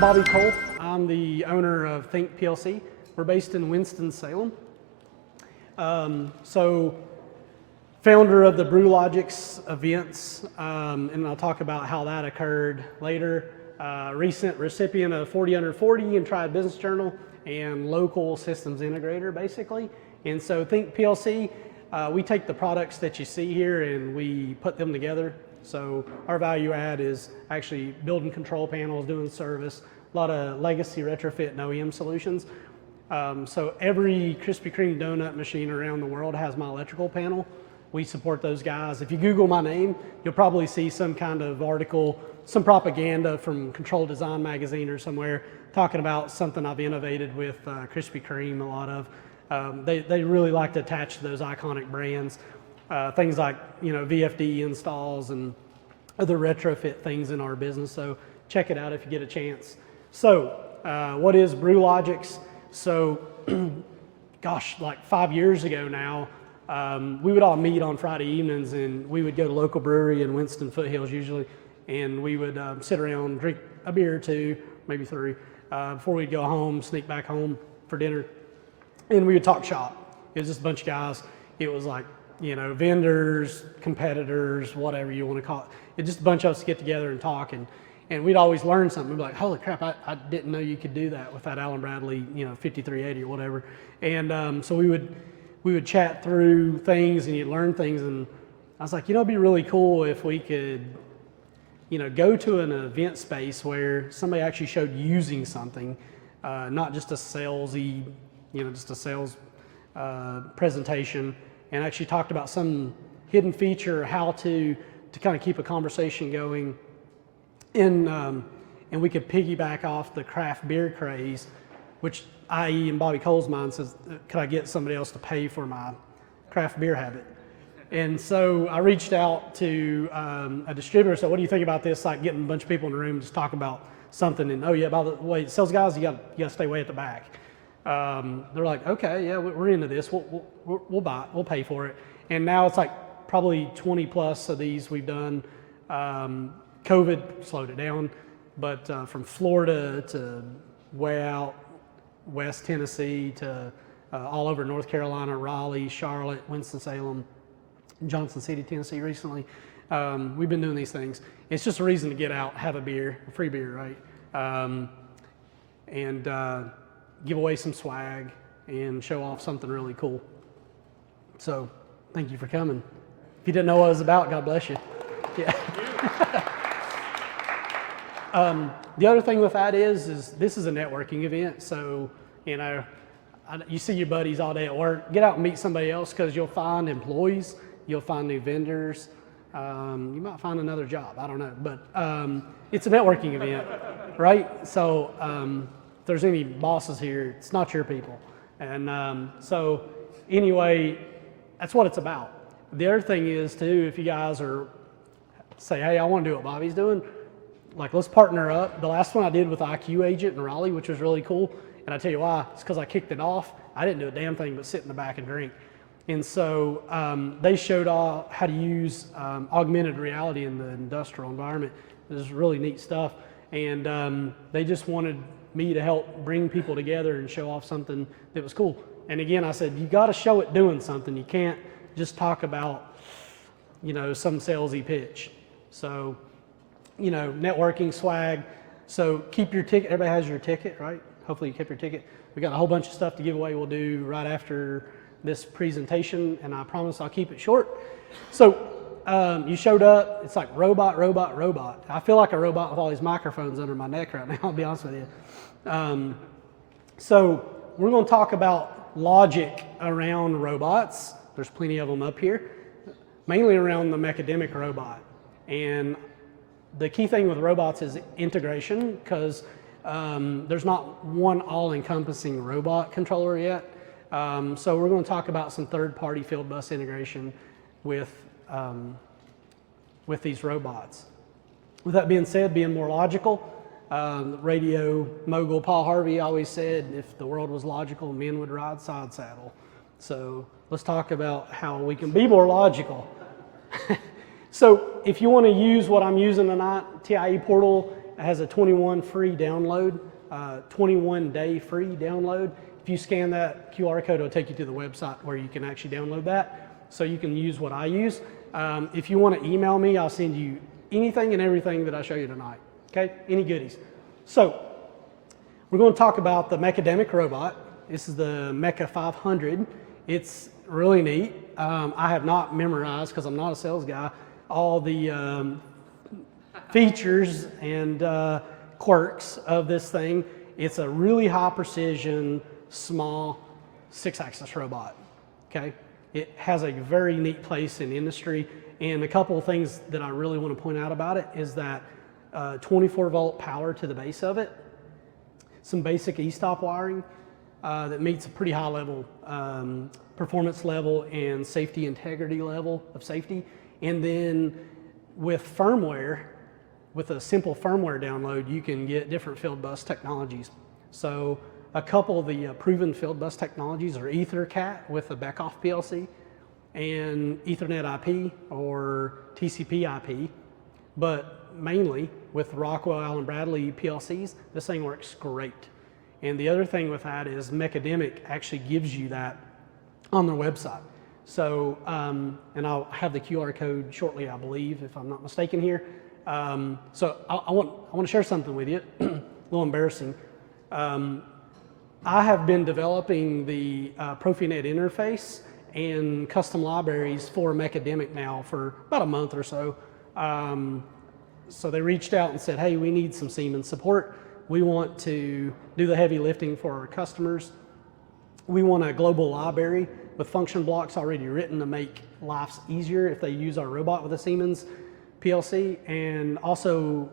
I'm Bobby Cole. I'm the owner of Think PLC. We're based in Winston-Salem. So founder of the Brew Logics events, and I'll talk about how that occurred later. Recent recipient of 40 Under 40 and Triad Business Journal, and local systems integrator basically. And so Think PLC, we take the products that you see here and we put them together. So our value add is actually building control panels, doing service, a lot of legacy retrofit and OEM solutions. So every Krispy Kreme donut machine around the world has my electrical panel. We support those guys. If you Google my name, you'll probably see some kind of article, some propaganda from Control Design magazine or somewhere talking about something I've innovated with Krispy Kreme, a lot of. They really like to attach to those iconic brands. Things like, you know, VFD installs and other retrofit things in our business. So check it out if you get a chance. So what is BrewLogix? So gosh, like 5 years ago now, we would all meet on Friday evenings and we would go to local brewery in Winston Foothills usually, and we would sit around, drink a beer or two, maybe three, before we'd go home, sneak back home for dinner. And we would talk shop. It was just a bunch of guys. It was like, you know, vendors, competitors, whatever you want to call it. It's just a bunch of us get together and talk, and we'd always learn something. We'd be like, holy crap, I didn't know you could do that with that Allen Bradley, you know, 5380 or whatever. And so we would chat through things and you'd learn things. And I was like, you know, it'd be really cool if we could, you know, go to an event space where somebody actually showed using something, not just a salesy, you know, just a sales presentation, and actually talked about some hidden feature, how to kind of keep a conversation going. And we could piggyback off the craft beer craze, which i.e. in Bobby Cole's mind says, could I get somebody else to pay for my craft beer habit? And so I reached out to a distributor, said, what do you think about this? Like getting a bunch of people in the room and just talk about something, and oh yeah, by the way, sales guys, you gotta stay way at the back. They're like, okay, yeah, we're into this. We'll buy it. We'll pay for it. And now it's like probably 20 plus of these we've done. COVID slowed it down, but from Florida to way out West Tennessee to all over North Carolina, Raleigh, Charlotte, Winston-Salem, Johnson City, Tennessee recently. We've been doing these things. It's just a reason to get out, have a beer, a free beer, right? And give away some swag and show off something really cool. So thank you for coming. If you didn't know what it was about, God bless you. Yeah. The other thing with that is this is a networking event. So, you know, you see your buddies all day at work, get out and meet somebody else, because you'll find employees, you'll find new vendors, you might find another job, I don't know, but it's a networking event, right? So if there's any bosses here, it's not your people. And so anyway, that's what it's about. The other thing is too, if you guys are, say, hey, I want to do what Bobby's doing, like let's partner up. The last one I did with IQ Agent in Raleigh, which was really cool. And I tell you why, it's because I kicked it off. I didn't do a damn thing but sit in the back and drink. And so they showed off how to use augmented reality in the industrial environment. It was really neat stuff. And they just wanted me to help bring people together and show off something that was cool. And again, I said, you got to show it doing something. You can't just talk about, you know, some salesy pitch. So, you know, networking, swag. So keep your ticket. Everybody has your ticket, right? Hopefully you kept your ticket. We got a whole bunch of stuff to give away we'll do right after this presentation, and I promise I'll keep it short. So you showed up. It's like robot, robot, robot. I feel like a robot with all these microphones under my neck right now, I'll be honest with you. So we're going to talk about logic around robots. There's plenty of them up here, mainly around the Mecademic robot. And the key thing with robots is integration, because there's not one all-encompassing robot controller yet. So we're going to talk about some third-party field bus integration with these robots. With that being said, being more logical, radio mogul Paul Harvey always said, if the world was logical, men would ride side saddle. So let's talk about how we can be more logical. So if you want to use what I'm using tonight, TIE Portal, It has a 21 free download, 21-day free download. If you scan that QR code, it'll take you to the website where you can actually download that. So you can use what I use. If you want to email me, I'll send you anything and everything that I show you tonight. Okay, any goodies. So we're going to talk about the Mecademic robot. This is the Meca500. It's really neat. I have not memorized, because I'm not a sales guy, all the features and quirks of this thing. It's a really high precision, small 6-axis robot. Okay, it has a very neat place in the industry, and a couple of things that I really want to point out about it is that 24-volt power to the base of it, some basic e-stop wiring that meets a pretty high level performance level and safety integrity level of safety, and then with firmware, with a simple firmware download, you can get different field bus technologies. So a couple of the proven field bus technologies are EtherCAT with a Beckhoff PLC and Ethernet IP or TCP IP, but mainly with Rockwell Allen Bradley PLCs, this thing works great. And the other thing with that is Mecademic actually gives you that on their website. So, and I'll have the QR code shortly, I believe, if I'm not mistaken here. So I want to share something with you, a little embarrassing. I have been developing the Profinet interface and custom libraries for Mecademic now for about a month or so. So they reached out and said, hey, we need some Siemens support. We want to do the heavy lifting for our customers. We want a global library with function blocks already written to make lives easier if they use our robot with a Siemens PLC. And also,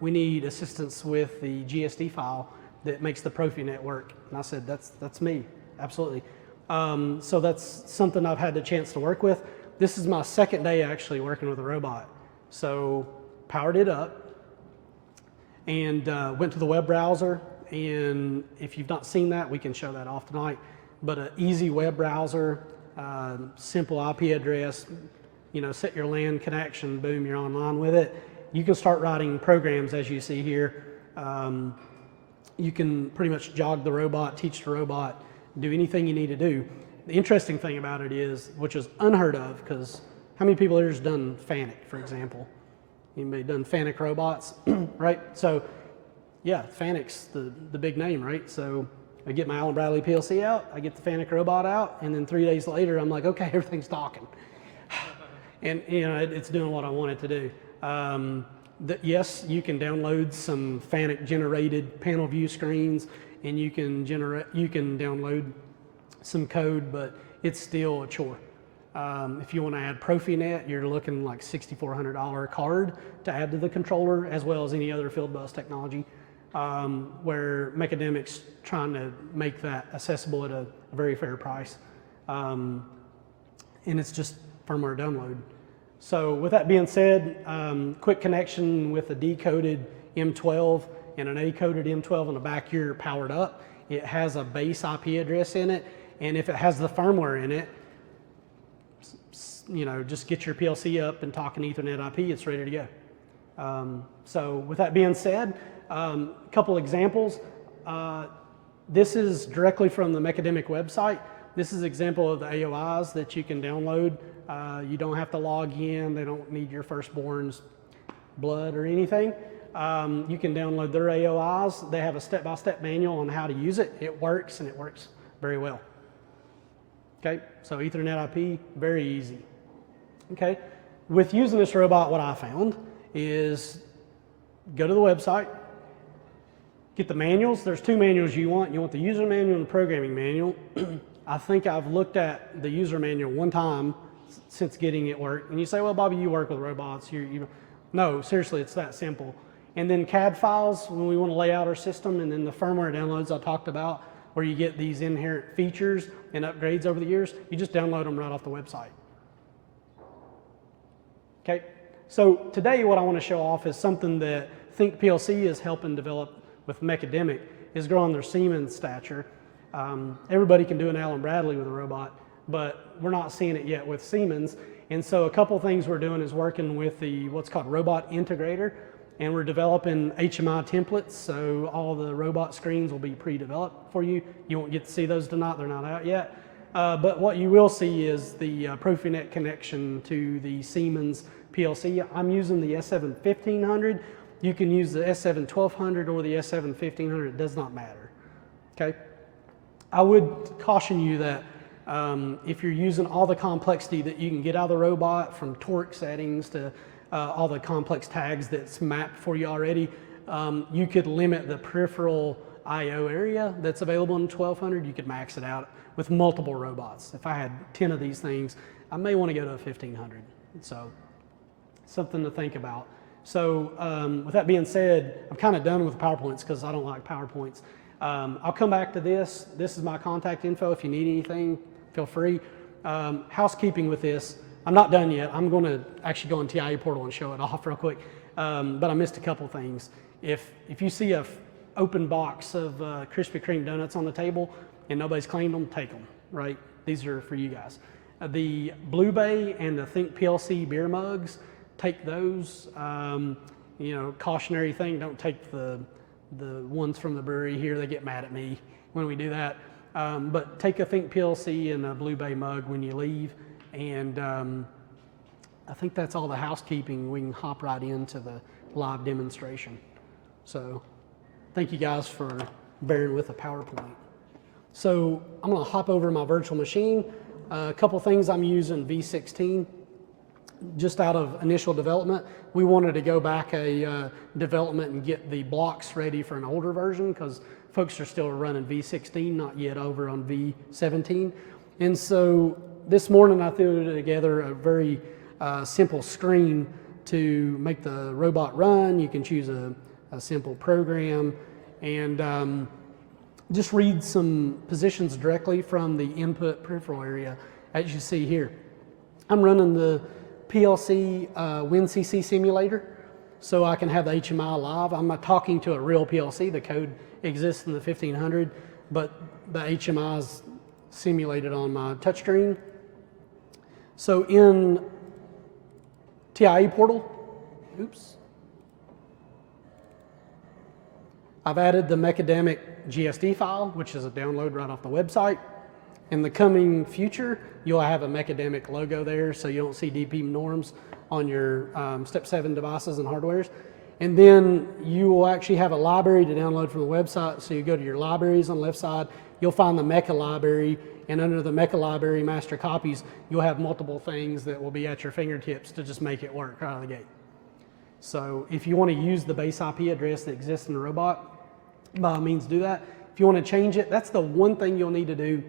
we need assistance with the GSD file that makes the Profinet work. And I said, that's me, absolutely. So that's something I've had the chance to work with. This is my second day actually working with a robot. So powered it up and went to the web browser. And if you've not seen that, we can show that off tonight. But an easy web browser, simple IP address, you know, set your LAN connection, boom, you're online with it. You can start writing programs as you see here. You can pretty much jog the robot, teach the robot, do anything you need to do. The interesting thing about it is, which is unheard of, because how many people here has done FANUC, for example? Anybody done FANUC robots, right? So yeah, FANUC's the big name, right? So I get my Allen Bradley PLC out, I get the FANUC robot out, and then 3 days later, I'm like, okay, everything's talking. And you know, it's doing what I want it to do. Yes, you can download some FANUC generated panel view screens, and you can download some code, but it's still a chore. If you want to add Profinet, you're looking like $6,400 card to add to the controller, as well as any other field bus technology, where Mecademic's trying to make that accessible at a very fair price. And it's just firmware download. So with that being said, quick connection with a decoded M12 and an A-coded M12 on the back here powered up. It has a base IP address in it, and if it has the firmware in it, you know, just get your PLC up and talking Ethernet IP, it's ready to go. So with that being said, a couple examples. This is directly from the Mecademic website. This is an example of the AOIs that you can download. You don't have to log in. They don't need your firstborn's blood or anything. You can download their AOIs. They have a step-by-step manual on how to use it. It works, and it works very well. Okay, so Ethernet IP, very easy. Okay, with using this robot, what I found is go to the website, get the manuals. There's two manuals you want. You want the user manual and the programming manual. I think I've looked at the user manual one time since getting it work. And you say, well, Bobby, you work with robots. No, seriously, it's that simple. And then CAD files, when we want to lay out our system, and then the firmware downloads I talked about, where you get these inherent features and upgrades over the years, you just download them right off the website. Okay, so today what I want to show off is something that Think PLC is helping develop with Mecademic, is growing their Siemens stature. Everybody can do an Allen Bradley with a robot, but we're not seeing it yet with Siemens. And so a couple things we're doing is working with the what's called robot integrator. and we're developing HMI templates, so all the robot screens will be pre-developed for you. You won't get to see those tonight, they're not out yet. But what you will see is the Profinet connection to the Siemens PLC. I'm using the S7 1500. You can use the S7 1200 or the S7 1500, it does not matter, okay? I would caution you that if you're using all the complexity that you can get out of the robot, from torque settings to all the complex tags that's mapped for you already, you could limit the peripheral I/O area that's available in 1200. You could max it out with multiple robots. If I had 10 of these things, I may want to go to a 1500. So something to think about. So with that being said, I'm kind of done with PowerPoints because I don't like PowerPoints. I'll come back to this. This is my contact info. If you need anything, feel free. Housekeeping with this. I'm not done yet. I'm going to actually go on TIE portal and show it off real quick. But I missed a couple things. If you see a open box of Krispy Kreme donuts on the table and nobody's claimed them, take them, right? These are for you guys. The Blue Bay and the Think PLC beer mugs, take those. You know, cautionary thing, don't take the ones from the brewery here. They get mad at me when we do that. But take a Think PLC and a Blue Bay mug when you leave. And I think that's all the housekeeping. We can hop right into the live demonstration. So thank you guys for bearing with the PowerPoint. So I'm going to hop over to my virtual machine. A couple things, I'm using V16 just out of initial development. We wanted to go back a development and get the blocks ready for an older version because folks are still running V16, not yet over on V17. And so this morning I threw together a very simple screen to make the robot run. You can choose a simple program and just read some positions directly from the input peripheral area, as you see here. I'm running the PLC WinCC simulator so I can have the HMI live. I'm not talking to a real PLC. The code exists in the 1500, but the HMI is simulated on my touchscreen. So in TIE portal, I've added the Mecademic GSD file, which is a download right off the website. In the coming future, you'll have a Mecademic logo there so you don't see DP norms on your Step 7 devices and hardwares. And then you will actually have a library to download from the website. So you go to your libraries on the left side, you'll find the Meca library, and under the Meca library master copies, you'll have multiple things that will be at your fingertips to just make it work right out of the gate. So if you want to use the base IP address that exists in the robot, by all means do that. If you want to change it, that's the one thing you'll need to do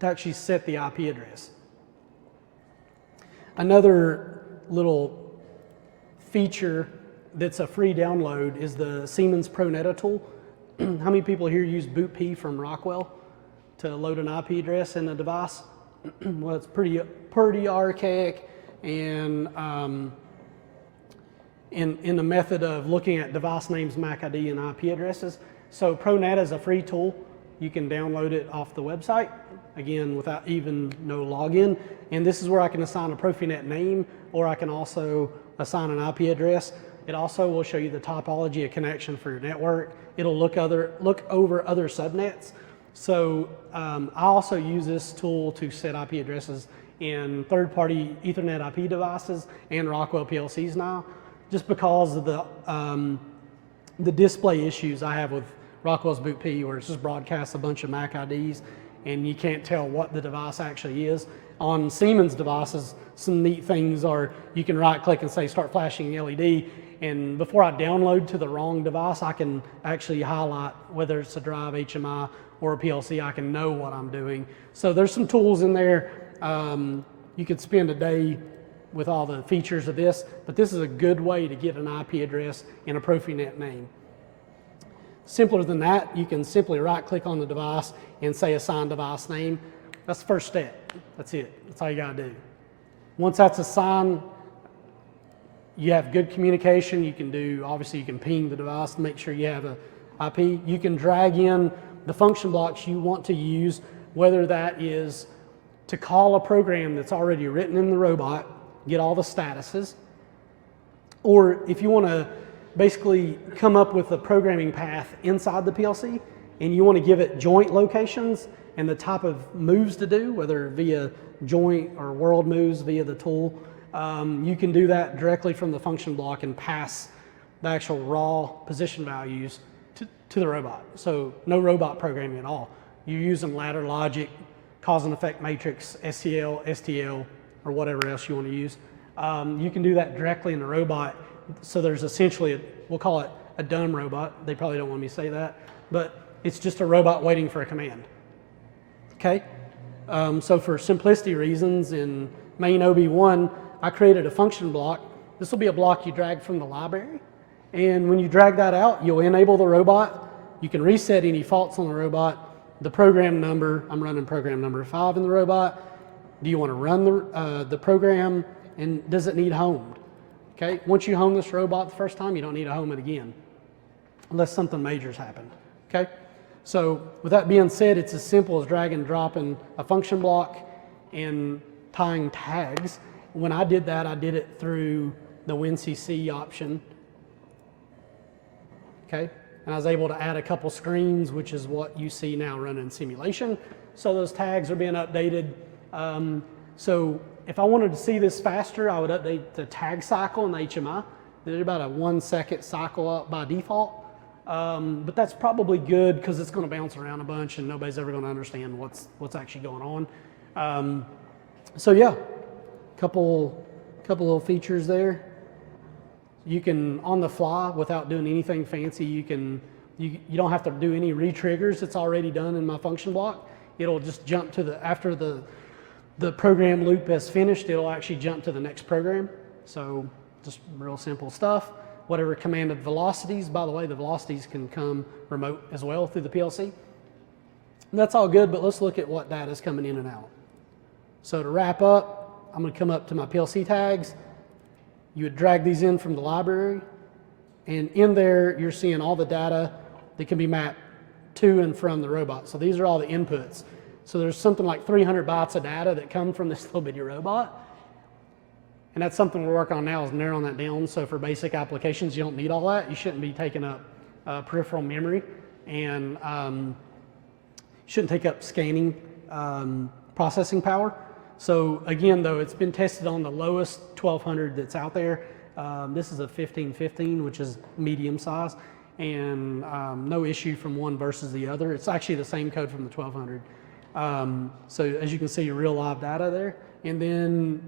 to actually set the IP address. Another little feature that's a free download is the Siemens ProNeta tool. How many people here use BootP from Rockwell to load an IP address in a device? Well, it's pretty archaic, and in the method of looking at device names, MAC ID, and IP addresses. So ProNeta is a free tool. You can download it off the website, again, without even no login. And this is where I can assign a Profinet name, or I can also assign an IP address. It also will show you the topology of connection for your network. It'll look over other subnets. So I also use this tool to set IP addresses in third-party Ethernet IP devices and Rockwell PLCs now, just because of the display issues I have with Rockwell's BootP, where it's just broadcasts a bunch of MAC IDs and you can't tell what the device actually is. On Siemens devices, some neat things are you can right-click and say start flashing the LED, and before I download to the wrong device, I can actually highlight whether it's a drive, HMI, or a PLC. I can know what I'm doing. So there's some tools in there. You could spend a day with all the features of this, but this is a good way to get an IP address and a Profinet name. Simpler than that, you can simply right-click on the device and say assign device name. That's the first step. That's it. That's all you got to do. Once that's assigned, you have good communication. You can do, obviously, you can ping the device to make sure you have a IP. You can drag in the function blocks you want to use, whether that is to call a program that's already written in the robot, get all the statuses, or if you want to basically come up with a programming path inside the PLC, and you want to give it joint locations and the type of moves to do, whether via joint or world moves via the tool. You can do that directly from the function block and pass the actual raw position values to the robot. So no robot programming at all. You're using ladder logic, cause and effect matrix, STL, STL, or whatever else you want to use. You can do that directly in the robot. So there's essentially, we'll call it a dumb robot. They probably don't want me to say that, but it's just a robot waiting for a command. Okay? So for simplicity reasons, in main OB1, I created a function block. This will be a block you drag from the library. And when you drag that out, you'll enable the robot. You can reset any faults on the robot. The program number, I'm running program number 5 in the robot. Do you want to run the program, and does it need homed? Okay, once you home this robot the first time, you don't need to home it again, unless something major's happened. Okay, so with that being said, it's as simple as drag and dropping a function block and tying tags. When I did that, I did it through the WinCC option. Okay, and I was able to add a couple screens, which is what you see now running simulation. So those tags are being updated. So if I wanted to see this faster, I would update the tag cycle in the HMI. They're about a 1 second cycle up by default. But that's probably good because it's going to bounce around a bunch and nobody's ever going to understand what's actually going on. So yeah, couple little features there. You can, on the fly, without doing anything fancy, you don't have to do any re-triggers. It's already done in my function block. It'll just jump to after the program loop has finished, it'll actually jump to the next program. So just real simple stuff. Whatever commanded velocities, by the way, the velocities can come remote as well through the PLC. And that's all good, but let's look at what data is coming in and out. So to wrap up, I'm going to come up to my PLC tags. You would drag these in from the library, and in there you're seeing all the data that can be mapped to and from the robot. So these are all the inputs. So there's something like 300 bytes of data that come from this little bitty robot. And that's something we're working on now, is narrowing that down. So for basic applications, you don't need all that. You shouldn't be taking up peripheral memory, and shouldn't take up scanning processing power. So again, though, it's been tested on the lowest 1200 that's out there. This is a 1515, which is medium size, and no issue from one versus the other. It's actually the same code from the 1200. So as you can see, real live data there. And then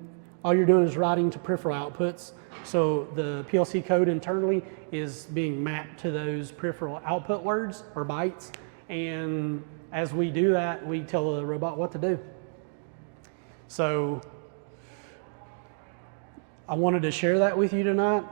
all you're doing is writing to peripheral outputs. So the PLC code internally is being mapped to those peripheral output words or bytes. And as we do that, we tell the robot what to do. So I wanted to share that with you tonight.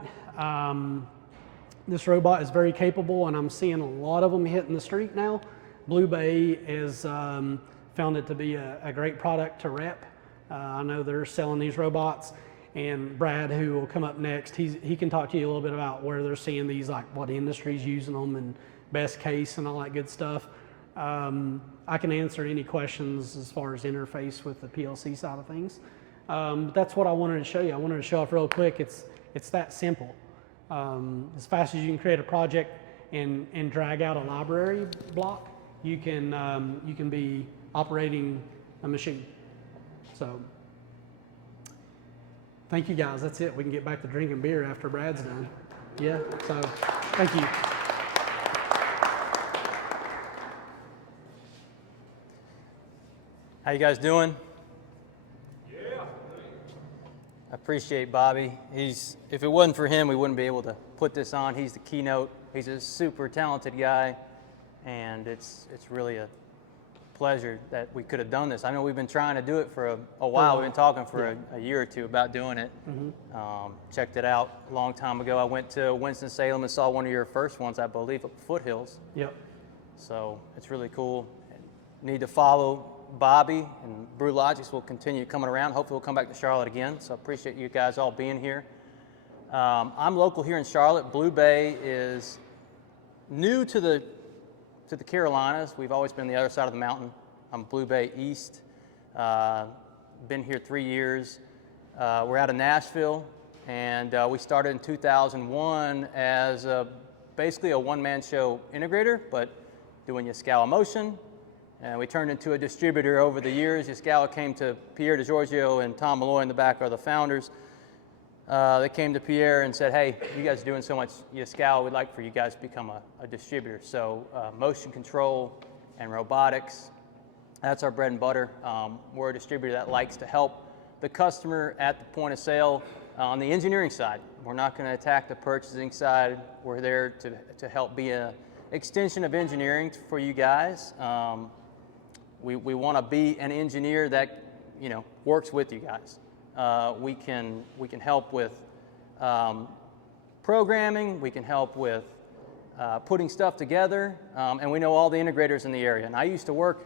This robot is very capable, and I'm seeing a lot of them hitting the street now. Blue Bay has found it to be a great product to rep. I know they're selling these robots, and Brad, who will come up next, he can talk to you a little bit about where they're seeing these, like what industry's using them and best case and all that good stuff. I can answer any questions as far as interface with the PLC side of things. But that's what I wanted to show you. I wanted to show off real quick. It's that simple. As fast as you can create a project and drag out a library block, you can be operating a machine. So thank you guys. That's it. We can get back to drinking beer after Brad's done. Yeah. So thank you. How you guys doing? Yeah. I appreciate Bobby. If it wasn't for him, we wouldn't be able to put this on. He's the keynote. He's a super talented guy, and it's really a pleasure that we could have done this. I know we've been trying to do it for a while. We've been talking for a year or two about doing it. Mm-hmm. Checked it out a long time ago. I went to Winston-Salem and saw one of your first ones, I believe, at Foothills. Yep. So it's really cool. Need to follow Bobby, and Brew Logics will continue coming around. Hopefully we'll come back to Charlotte again. So I appreciate you guys all being here. I'm local here in Charlotte. Blue Bay is new to the Carolinas. We've always been the other side of the mountain. I'm Blue Bay East. Been here 3 years. We're out of Nashville, And we started in 2001 as basically a one-man show integrator, but doing Yaskawa motion. And we turned into a distributor over the years. Yaskawa came to Pierre DeGiorgio and Tom Malloy in the back are the founders. They came to Pierre and said, hey, you guys are doing so much Yaskawa, we'd like for you guys to become a distributor. So motion control and robotics, that's our bread and butter. We're a distributor that likes to help the customer at the point of sale on the engineering side. We're not going to attack the purchasing side. We're there to help be an extension of engineering for you guys. We want to be an engineer that works with you guys. We can help with programming. We can help with putting stuff together, and we know all the integrators in the area. And I used to work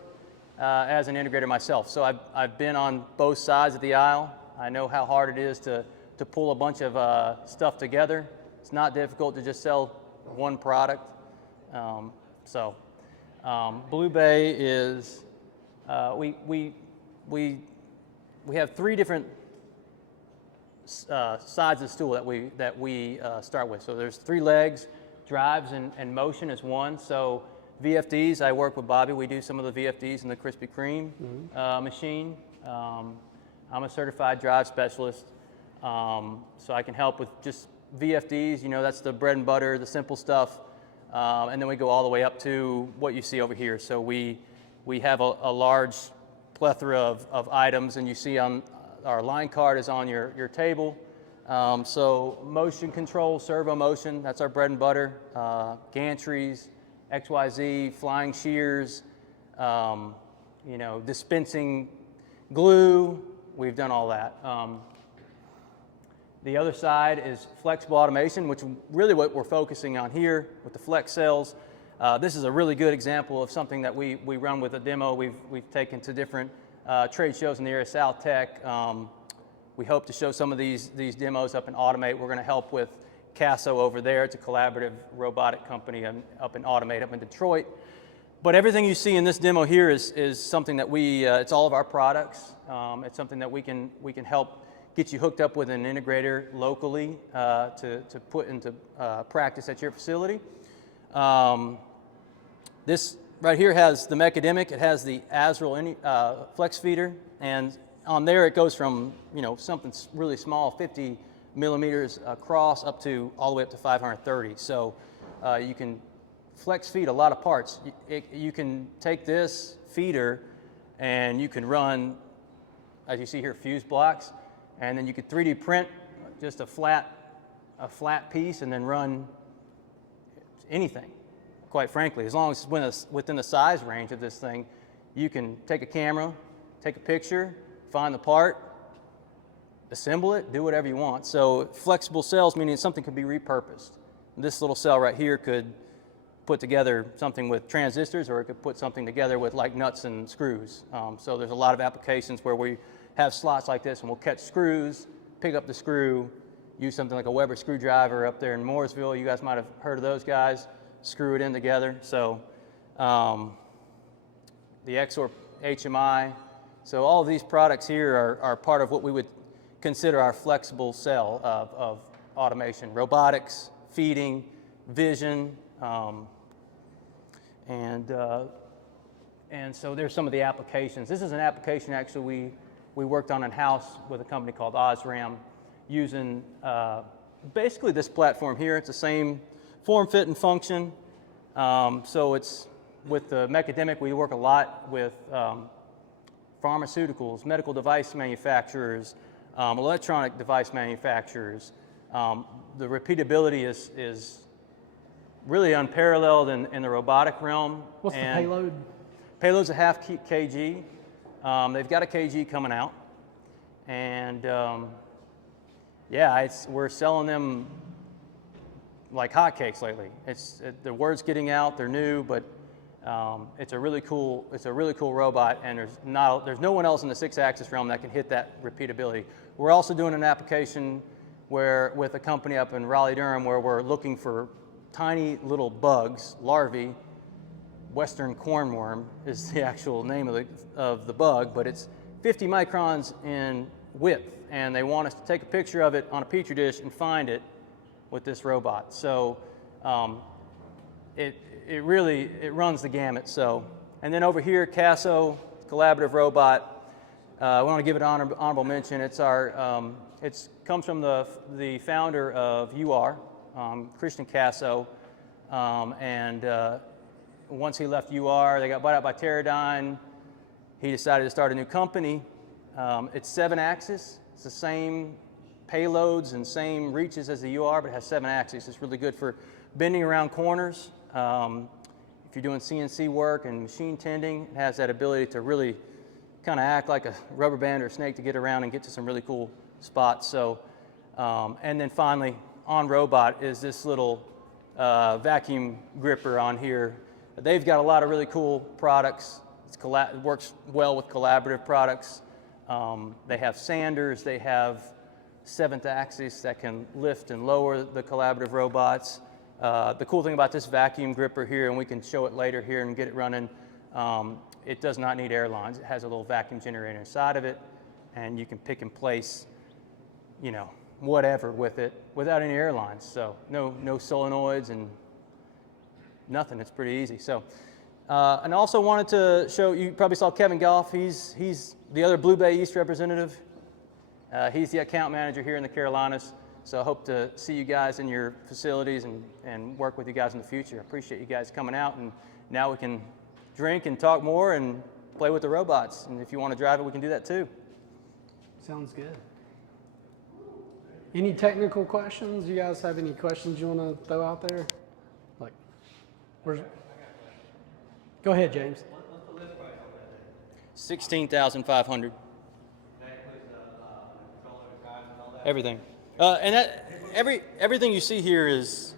as an integrator myself, so I've been on both sides of the aisle. I know how hard it is to pull a bunch of stuff together. It's not difficult to just sell one product. Blue Bay is we have three different sides of the stool that we start with. So there's three legs. Drives and motion is one. So VFDs, I work with Bobby. We do some of the VFDs in the Krispy Kreme machine. I'm a certified drive specialist, so I can help with just VFDs. That's the bread and butter, the simple stuff, and then we go all the way up to what you see over here. So we have a large plethora of items, and you see on our line card is on your table. So motion control, servo motion, that's our bread and butter. Gantries, XYZ, flying shears, dispensing glue, we've done all that. The other side is flexible automation, which really what we're focusing on here with the flex cells. This is a really good example of something that we run with a demo. We've taken to different trade shows in the area, South Tech. We hope to show some of these demos up in Automate. We're going to help with Casso over there. It's a collaborative robotic company up in Automate up in Detroit. But everything you see in this demo here is something that it's all of our products. It's something that we can help get you hooked up with an integrator locally to put into practice at your facility. This right here has the Mecademic. It has the Azrael flex feeder, and on there it goes from something really small, 50 millimeters across, up to all the way up to 530. So you can flex feed a lot of parts. You can take this feeder and you can run, as you see here, fuse blocks, and then you could 3D print just a flat piece and then run anything. Quite frankly, as long as it's within the size range of this thing, you can take a camera, take a picture, find the part, assemble it, do whatever you want. So flexible cells, meaning something could be repurposed. This little cell right here could put together something with transistors, or it could put something together with like nuts and screws. So there's a lot of applications where we have slots like this, and we'll catch screws, pick up the screw, use something like a Weber screwdriver up there in Mooresville. You guys might have heard of those guys. Screw it in together. So the XOR HMI. So all of these products here are part of what we would consider our flexible cell of automation: robotics, feeding, vision, and so there's some of the applications. This is an application actually we worked on in-house with a company called Osram, using basically this platform here. It's the same form, fit, and function. So it's with the Mecademic, we work a lot with pharmaceuticals, medical device manufacturers, electronic device manufacturers. The repeatability is really unparalleled in the robotic realm. What's the payload? Payload's a half kg. They've got a kg coming out, and we're selling them like hotcakes lately. The word's getting out. They're new, but it's a really cool robot, and there's no one else in the 6-axis realm that can hit that repeatability. We're also doing an application with a company up in Raleigh-Durham where we're looking for tiny little bugs, larvae. Western cornworm is the actual name of the bug, but it's 50 microns in width and they want us to take a picture of it on a petri dish and find it with this robot. So it runs the gamut. So, and then over here, Casso collaborative robot. We want to give it an honorable mention. It's our it comes from the founder of UR, Christian Casso, and once he left UR, they got bought out by Teradyne. He decided to start a new company. It's 7-axis. It's the same payloads and same reaches as the UR, but it has 7-axis. It's really good for bending around corners. If you're doing CNC work and machine tending, it has that ability to really kind of act like a rubber band or a snake to get around and get to some really cool spots. So, and then finally, on robot is this little vacuum gripper on here. They've got a lot of really cool products. It works well with collaborative products. They have sanders. They have 7th axis that can lift and lower the collaborative robots. The cool thing about this vacuum gripper here, and we can show it later here and get it running, it does not need air lines. It has a little vacuum generator inside of it, and you can pick and place, you know, whatever with it without any air lines. So no solenoids and nothing. It's pretty easy. So. And I also wanted to show, you probably saw Kevin Goff, he's the other Blue Bay East representative. He's the account manager here in the Carolinas, so I hope to see you guys in your facilities and work with you guys in the future. I appreciate you guys coming out, and now we can drink and talk more and play with the robots, and if you want to drive it, we can do that too. Sounds good. Any technical questions? You guys have any questions you want to throw out there? Like, where's... Go ahead, James. What's the list price on that? $16,500. That includes the controller, the drive, and all that? Everything. And that everything you see here is,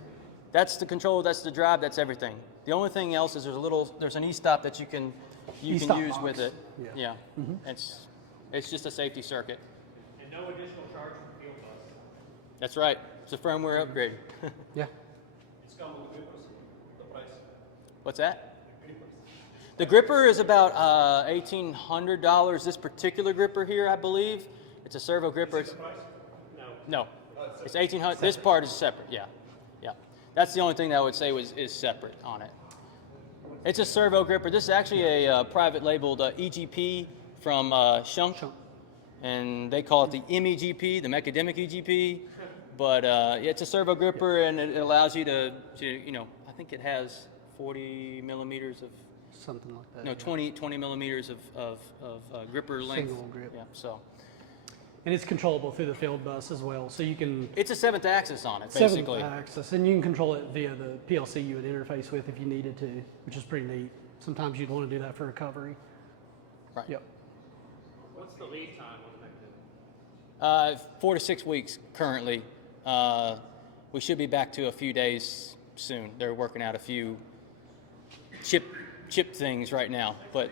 that's the controller, that's the drive, that's everything. The only thing else is there's an e-stop that you can use box. with it. Yeah. Mm-hmm. It's just a safety circuit. And no additional charge for field bus. That's right. It's a firmware upgrade. Yeah. It's coming with grippers. The price. What's that? The gripper is about $1,800. This particular gripper here, I believe, it's a servo gripper. Is it the price? No, it's $1,800. This part is separate. Yeah. That's the only thing that I would say is separate on it. It's a servo gripper. This is actually a private labeled EGP from Shunk, and they call it the MEGP, the Mecademic EGP. But it's a servo gripper, and it allows you to I think it has 40 millimeters of. Something like that. No, 20 millimeters of gripper length. Single grip. Yeah, so. And it's controllable through the field bus as well, so you can... It's a 7th axis on it, basically. 7th axis, and you can control it via the PLC you would interface with if you needed to, which is pretty neat. Sometimes you'd want to do that for recovery. Right. Yep. What's the lead time on the Mecademic? 4 to 6 weeks currently. We should be back to a few days soon. They're working out a few chip things right now, but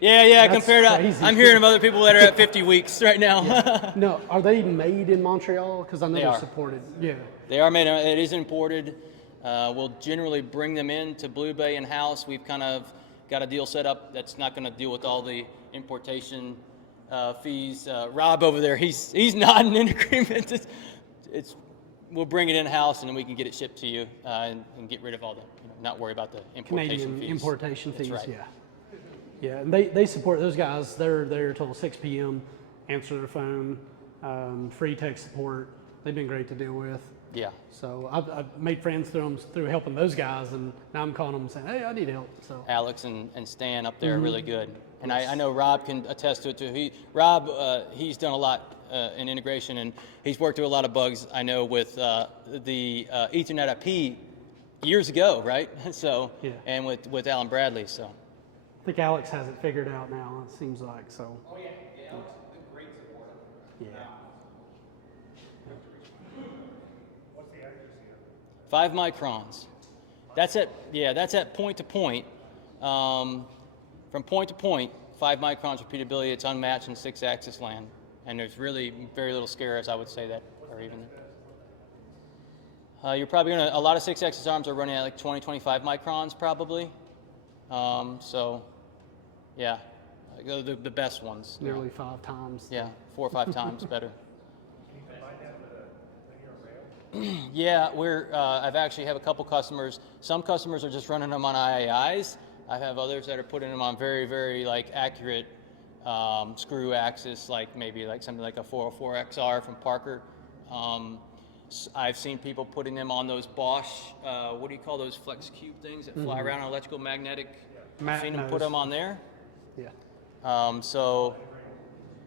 yeah, That's compared to, crazy. I'm hearing of other people that are at 50 weeks right now. Yeah. No, are they made in Montreal? Because I know They they're are. supported. Yeah. They are made, it is imported. We'll generally bring them in to Blue Bay in-house. We've kind of got a deal set up that's not going to deal with all the importation fees. Rob over there, he's nodding in agreement. We'll bring it in-house and then we can get it shipped to you and get rid of all the, not worry about the importation Canadian fees. importation fees, That's right. yeah. And they support those guys. They're there till 6 p.m., answer their phone, free tech support. They've been great to deal with. Yeah. So I've made friends through helping those guys, and now I'm calling them and saying, hey, I need help. So Alex and Stan up there are really good. And I know Rob can attest to it too. Rob, he's done a lot in integration, and he's worked through a lot of bugs, I know, with the Ethernet IP years ago, right? So, yeah. and with Alan Bradley, so. I think Alex has it figured out now, it seems like. So. Oh yeah, Alex has been great support. Yeah. What's the accuracy of it? 5 microns. That's at point to point. From point to point, 5 microns repeatability. It's unmatched in 6-axis land, and there's really very little scares, I would say, that are even. You're probably a lot of 6-axis arms are running at like 20, 25 microns probably. So, yeah, like the best ones. Nearly 5 times. Yeah, 4 or 5 times better. Yeah, I've actually have a couple customers. Some customers are just running them on IAIs. I have others that are putting them on very, very like accurate screw axis, like maybe like something like a 404 XR from Parker. I've seen people putting them on those Bosch, what do you call those flex cube things that fly around electrical magnetic? I've seen them put them on there. Yeah. So.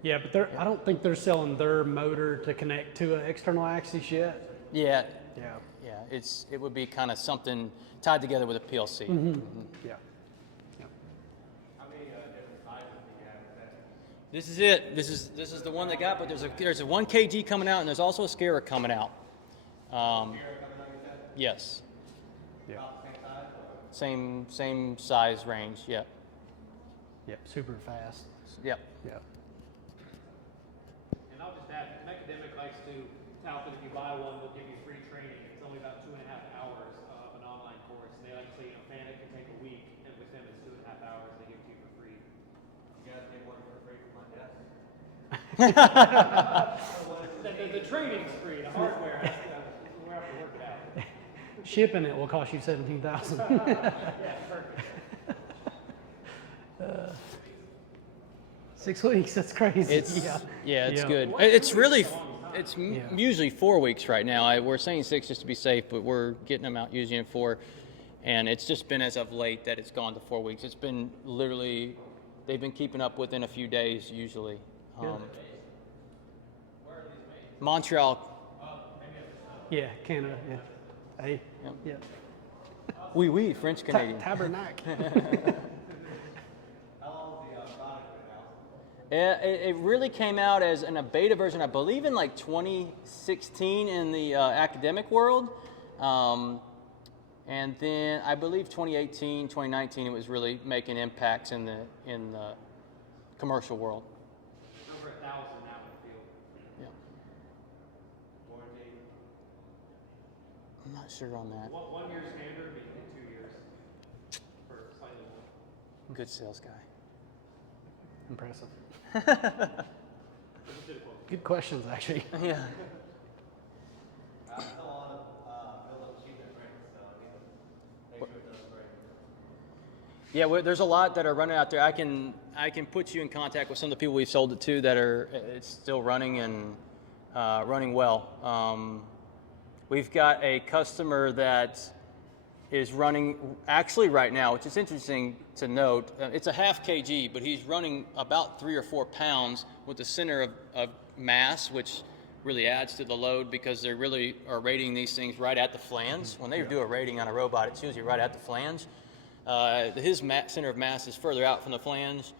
Yeah, but I don't think they're selling their motor to connect to an external axis yet. Yeah. Yeah. Yeah, it would be kind of something tied together with a PLC. Yeah. Yeah. How many different sizes do you have? This is it. This is the one they got, but there's a 1 kg coming out, and there's also a Scara coming out. Yes. Yeah. Same size range. Yep. Yep. Super fast. Yep. Yeah. And I'll just add, Mecademic likes to tout that if you buy one, they'll give you free training. It's only about 2.5 hours of an online course. And they like to say, FANUC can take a week, and with them it's 2.5 hours. They give it to you for free. You guys get one for free from my desk. The training's free. The hardware, we have to work it out. Shipping it will cost you $17,000. Yeah, perfect. 6 weeks. That's crazy. It's Yeah. good. It's really it's Yeah. usually 4 weeks right now. We're saying 6 just to be safe, but we're getting them out using it 4, and it's just been as of late that it's gone to 4 weeks. It's been literally they've been keeping up within a few days usually. Montreal. Yeah. Canada. Yeah. Hey. Yep. Yeah. Oui, French Canadian. Tabernacle. It really came out as in a beta version, I believe, in like 2016 in the academic world. And then I believe 2018, 2019, it was really making impacts in the commercial world. Over 1,000 now in the field. Yeah. Warranty. I'm not sure on that. 1 year standard, maybe 2 years for slightly more. Good sales guy. Impressive. Good questions, actually. Yeah. Yeah, there's a lot that are running out there. I can put you in contact with some of the people we've sold it to that are it's still running and running well. We've got a customer that is running actually right now, which is interesting to note. It's a half kg, but he's running about 3 or 4 pounds with the center of mass, which really adds to the load because they really are rating these things right at the flange. When they do a rating on a robot, it's usually right at the flange. His center of mass is further out from the flange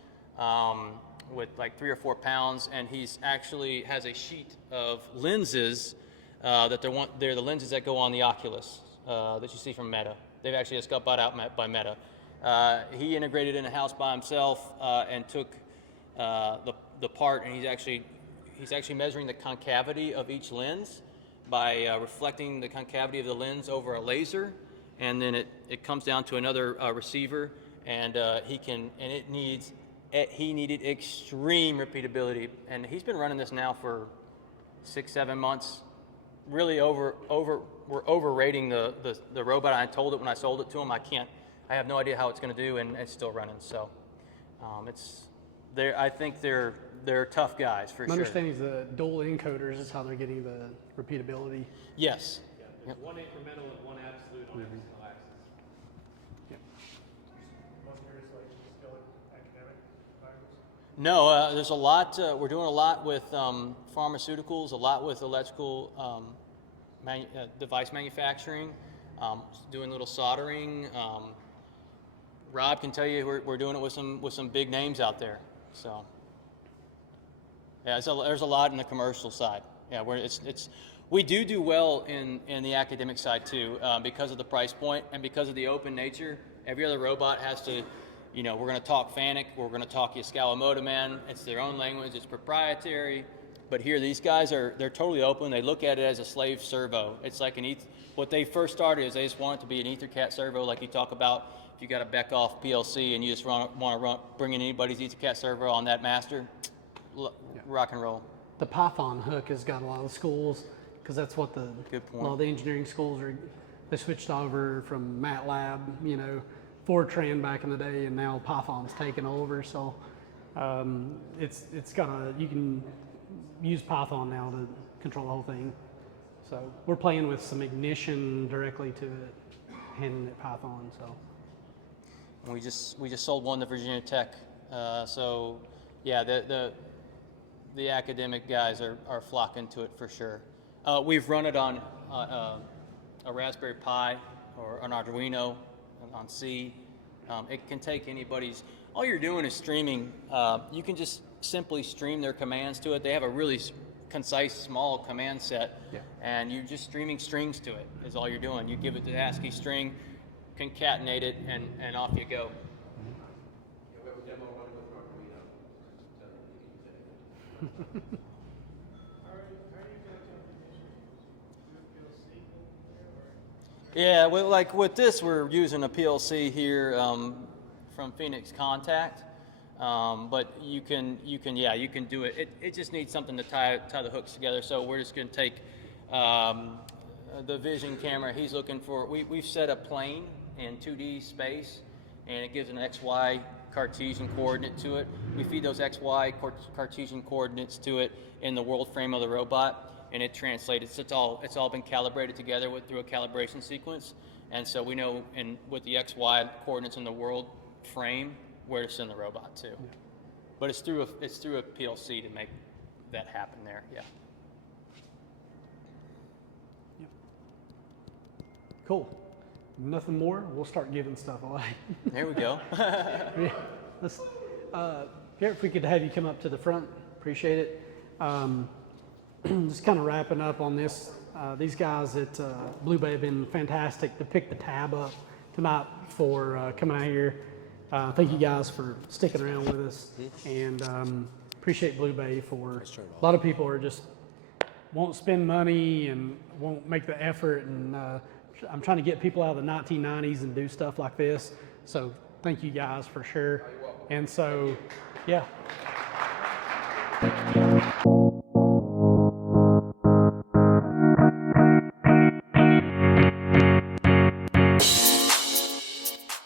with like 3 or 4 pounds, and he's actually has a sheet of lenses that they're the lenses that go on the Oculus that you see from Meta. They've actually just got bought out by Meta. He integrated in a house by himself and took the part, and he's actually measuring the concavity of each lens by reflecting the concavity of the lens over a laser, and then it comes down to another receiver, and he needed extreme repeatability, and he's been running this now for 6-7 months. Really we're overrating the robot. I told it when I sold it to him, I have no idea how it's going to do, and it's still running. So I think they're tough guys for My sure. understanding is the dual encoders is how they're getting the repeatability. Yes. Yeah, there's one incremental and one absolute on every single axis. No, there's a lot. We're doing a lot with pharmaceuticals, a lot with electrical device manufacturing, doing little soldering. Rob can tell you we're doing it with some big names out there. So yeah, there's a lot in the commercial side. Yeah, we do well in the academic side too because of the price point and because of the open nature. Every other robot has to. We're going to talk FANUC, we're going to talk Yaskawa Motoman. It's their own language, it's proprietary. But here, these guys they're totally open. They look at it as a slave servo. It's like what they first started is they just want it to be an EtherCAT servo, like you talk about. If you got a Beckhoff PLC and you just want to bring in anybody's EtherCAT servo on that master, rock and roll. The Python hook has got a lot of schools because that's what a lot of the engineering schools they switched over from MATLAB, you know, Fortran back in the day, and now Python's taken over. So you can use Python now to control the whole thing. So we're playing with some ignition directly to it, handing it Python. So we just sold one to Virginia Tech. So yeah, the academic guys are flocking to it for sure. We've run it on a Raspberry Pi or an Arduino on C. It can take anybody's. All you're doing is streaming. You can just simply stream their commands to it. They have a really concise, small command set, and you're just streaming strings to it. Is all you're doing. You give it the ASCII string, concatenate it, and off you go. Yeah, well, like with this, we're using a PLC here from Phoenix Contact, but you can do it. It just needs something to tie the hooks together. So we're just going to take the vision camera. He's looking for. We've set a plane in 2D space, and it gives an XY Cartesian coordinate to it. We feed those XY Cartesian coordinates to it in the world frame of the robot, and it translates. It's all been calibrated together through a calibration sequence, and so we know with the XY coordinates in the world frame where to send the robot to. Yeah. But it's through a PLC to make that happen there. Yeah. Cool. Nothing more. We'll start giving stuff away. There we go. Garrett, if we could have you come up to the front, appreciate it. Just kind of wrapping up on this. These guys at Blue Bay have been fantastic to pick the tab up tonight for coming out here. Thank you guys for sticking around with us, and appreciate Blue Bay for. A lot of people are just won't spend money and won't make the effort, and I'm trying to get people out of the 1990s and do stuff like this. So thank you guys for sure. And so, yeah.